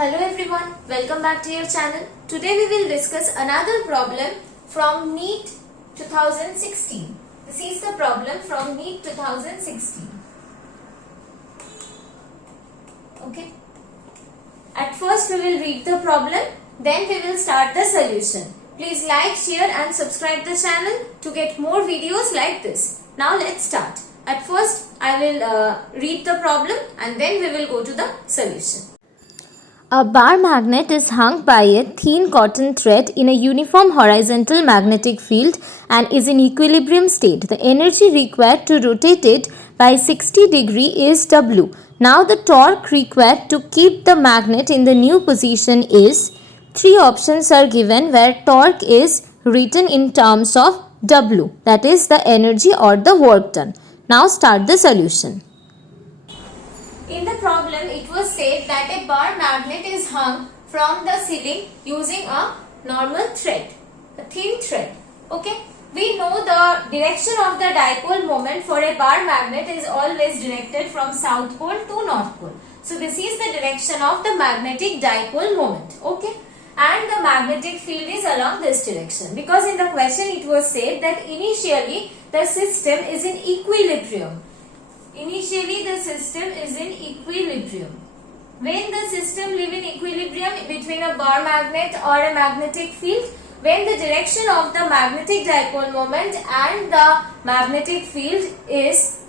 Hello everyone, welcome back to your channel. Today we will discuss another problem from NEET 2016. This is the problem from NEET 2016. Okay. At first we will read the problem, then we will start the solution. Please like, share and subscribe the channel to get more videos like this. Now let's start. At first I will read the problem and then we will go to the solution. A bar magnet is hung by a thin cotton thread in a uniform horizontal magnetic field and is in equilibrium state. The energy required to rotate it by 60 degrees is W. Now the torque required to keep the magnet in the new position is. Three options are given where torque is written in terms of W, that is the energy or the work done. Now start the solution. In the problem, it was said that a bar magnet is hung from the ceiling using a normal thread, a thin thread. Okay, we know the direction of the dipole moment for a bar magnet is always directed from south pole to north pole. So this is the direction of the magnetic dipole moment. Okay, and the magnetic field is along this direction, because in the question it was said that initially the system is in equilibrium. Initially the system is in equilibrium. When the system live in equilibrium between a bar magnet or a magnetic field, when the direction of the magnetic dipole moment and the magnetic field is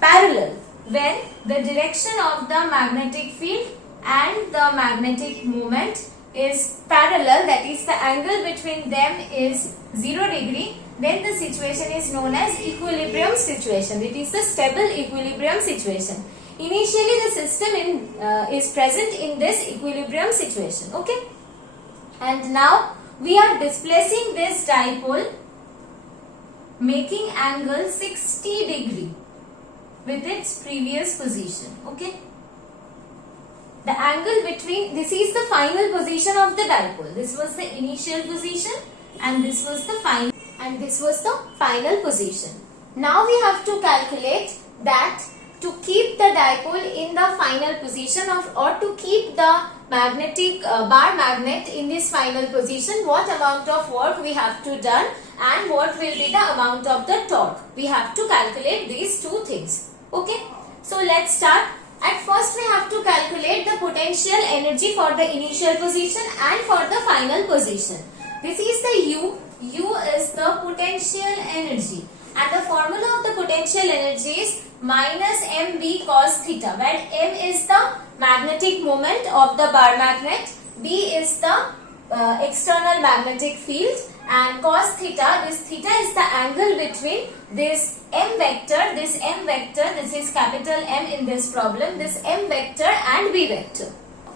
parallel, when the direction of the magnetic field and the magnetic moment is parallel, that is the angle between them is 0 degree, then the situation is known as equilibrium situation. It is the stable equilibrium situation. Initially the system is present in this equilibrium situation. Okay. And now we are displacing this dipole, making angle 60 degree with its previous position. Okay. The angle between, this is the final position of the dipole. This was the initial position and this was the final position. Now we have to calculate that to keep the dipole in the final position or to keep the magnetic bar magnet in this final position, what amount of work we have to done and what will be the amount of the torque. We have to calculate these two things. Okay. So let's start. At first we have to calculate the potential energy for the initial position and for the final position. This is the U. U is the potential energy and the formula of the potential energy is minus mb cos theta, where m is the magnetic moment of the bar magnet, b is the external magnetic field, and cos theta, this theta is the angle between this m vector, this is capital M in this problem, this m vector and b vector.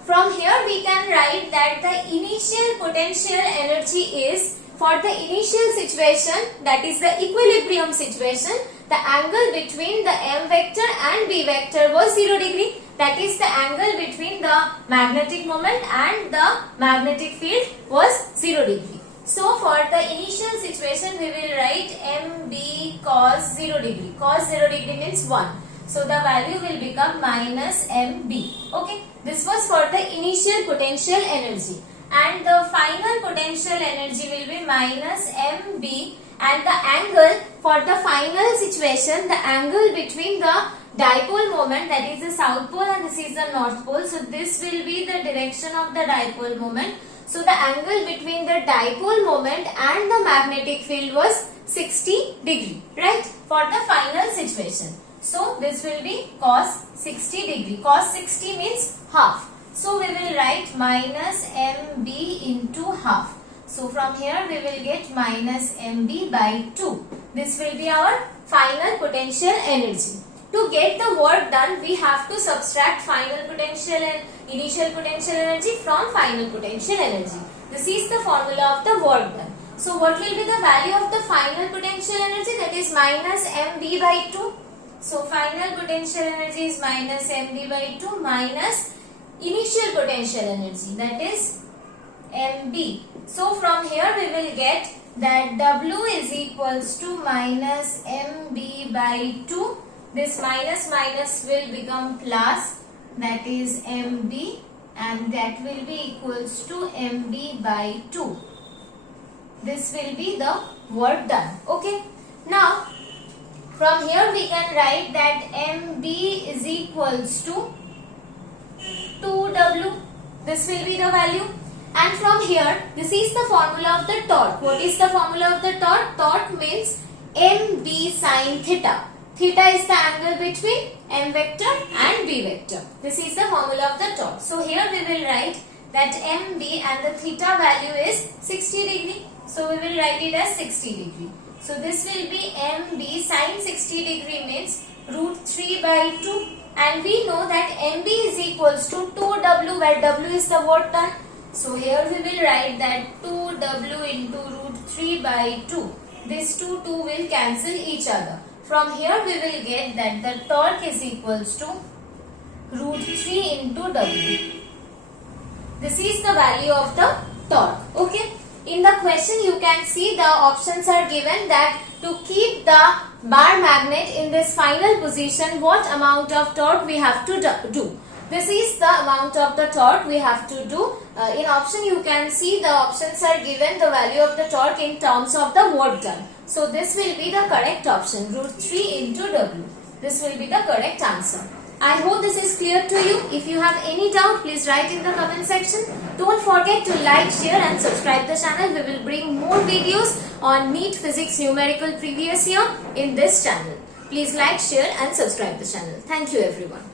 From here we can write that the initial potential energy is, for the initial situation, that is the equilibrium situation, the angle between the m vector and b vector was 0 degree. That is the angle between the magnetic moment and the magnetic field was 0 degree. So for the initial situation we will write mb cos 0 degree. Cos 0 degree means 1. So the value will become minus mb. Okay. This was for the initial potential energy. And the final potential energy will be minus mb, and the angle for the final situation, the angle between the dipole moment, that is the south pole and this is the north pole. So this will be the direction of the dipole moment. So the angle between the dipole moment and the magnetic field was 60 degree, right, for the final situation. So this will be cos 60 degree. Cos 60 means half. So we will write minus mb into half. So from here we will get minus mb by 2. This will be our final potential energy. To get the work done, we have to subtract final potential and initial potential energy from final potential energy. This is the formula of the work done. So what will be the value of the final potential energy? That is minus mb by 2. So final potential energy is minus mb by 2 minus initial potential energy, that is mb. So from here we will get that W is equals to minus mb by 2. This minus will become plus, that is mb and that will be equals to mb by 2. This will be the work done. Okay. Now from here we can write that mb is equals to 2w. This will be the value. And from here, this is the formula of the torque. What is the formula of the torque? Torque means mb sine theta. Theta is the angle between m vector and b vector. This is the formula of the torque. So here we will write that mb and the theta value is 60 degree. So we will write it as 60 degree. So this will be mb sine 60 degree means root 3 by 2. And we know that mb is equals to 2w, where w is the work done. So here we will write that 2w into root 3 by 2. This 2 will cancel each other. From here we will get that the torque is equals to root 3 into w. This is the value of the torque. Okay. In the question you can see the options are given that to keep the bar magnet in this final position, what amount of torque we have to do. This is the amount of the torque we have to do. In option you can see the options are given the value of the torque in terms of the work done. So this will be the correct option, root 3 into w. This will be the correct answer. I hope this is clear to you. If you have any doubt, please write in the comment section. Don't forget to like, share and subscribe the channel. We will bring more videos on NEET Physics Numerical Previous Year in this channel. Please like, share and subscribe the channel. Thank you everyone.